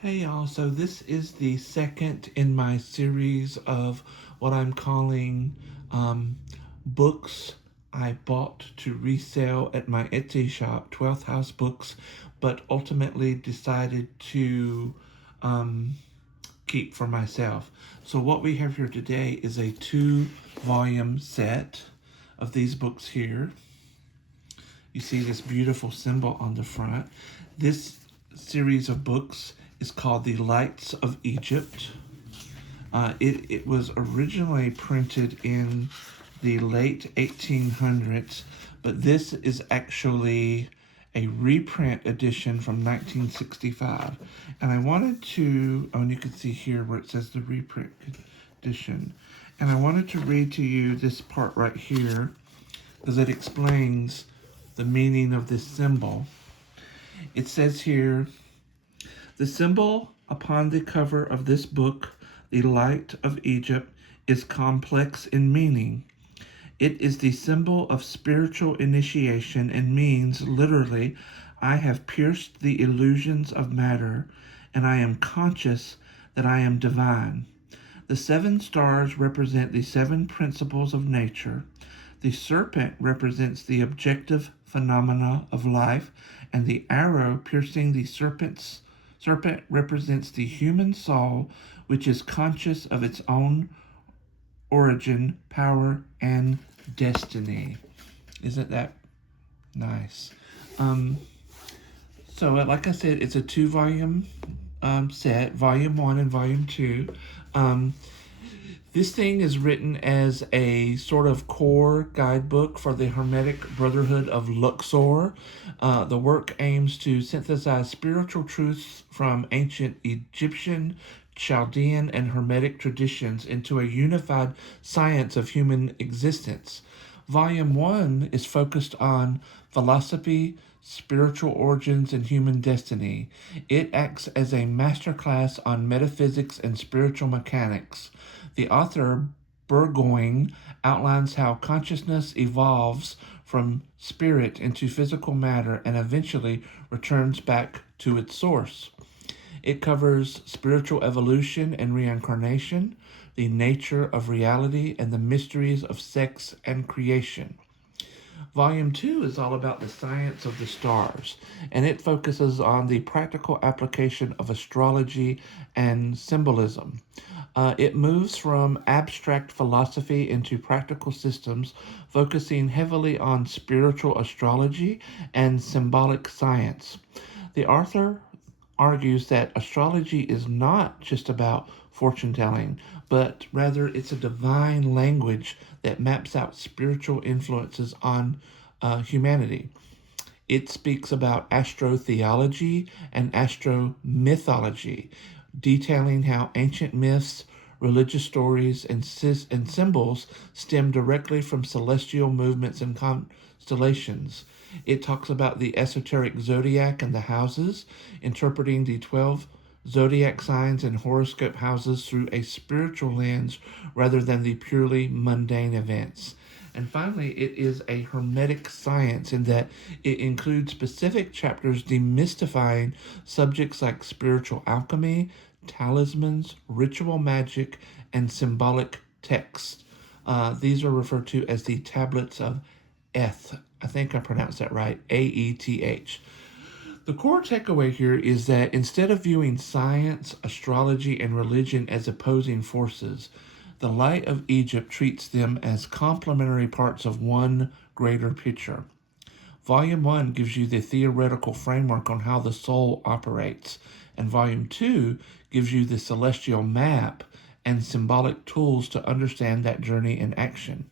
Hey y'all, so this is the second in my series of what I'm calling books I bought to resell at my Etsy shop, 12th House Books, but ultimately decided to um, keep for myself. So what we have here today is a 2-volume set of these books here. You see this beautiful symbol on the front. This series of books is called The Lights of Egypt. It was originally printed in the late 1800s, but this is actually a reprint edition from 1965. And I wanted to, and you can see here where it says the reprint edition. And I wanted to read to you this part right here because it explains the meaning of this symbol. It says here, the symbol upon the cover of this book, The Light of Egypt, is complex in meaning. It is the symbol of spiritual initiation and means literally, I have pierced the illusions of matter and I am conscious that I am divine. The 7 stars represent the 7 principles of nature. The serpent represents the objective phenomena of life, and the arrow piercing the serpent represents the human soul, which is conscious of its own origin, power, and destiny. Isn't that nice? Um, so, like I said, it's a 2-volume set, Volume 1 and Volume 2. This thing is written as a sort of core guidebook for the Hermetic Brotherhood of Luxor. The work aims to synthesize spiritual truths from ancient Egyptian, Chaldean, and Hermetic traditions into a unified science of human existence. Volume 1 is focused on philosophy, spiritual origins, and human destiny. It acts as a masterclass on metaphysics and spiritual mechanics. The author, Burgoyne, outlines how consciousness evolves from spirit into physical matter and eventually returns back to its source. It covers spiritual evolution and reincarnation, the nature of reality, and the mysteries of sex and creation. Volume 2 is all about the science of the stars, and it focuses on the practical application of astrology and symbolism. It moves from abstract philosophy into practical systems, focusing heavily on spiritual astrology and symbolic science. The author argues that astrology is not just about fortune telling, but rather it's a divine language that maps out spiritual influences on humanity. It speaks about astrotheology and astromythology, detailing how ancient myths, religious stories, and symbols stem directly from celestial movements and constellations. It talks about the esoteric zodiac and the houses, interpreting the 12 zodiac signs and horoscope houses through a spiritual lens rather than the purely mundane events. And finally, it is a hermetic science in that it includes specific chapters demystifying subjects like spiritual alchemy, talismans, ritual magic, and symbolic texts. These are referred to as the tablets of Eth. I think I pronounced that right, Aeth. The core takeaway here is that instead of viewing science, astrology, and religion as opposing forces, the Light of Egypt treats them as complementary parts of one greater picture. Volume 1 gives you the theoretical framework on how the soul operates, and Volume 2 gives you the celestial map and symbolic tools to understand that journey in action.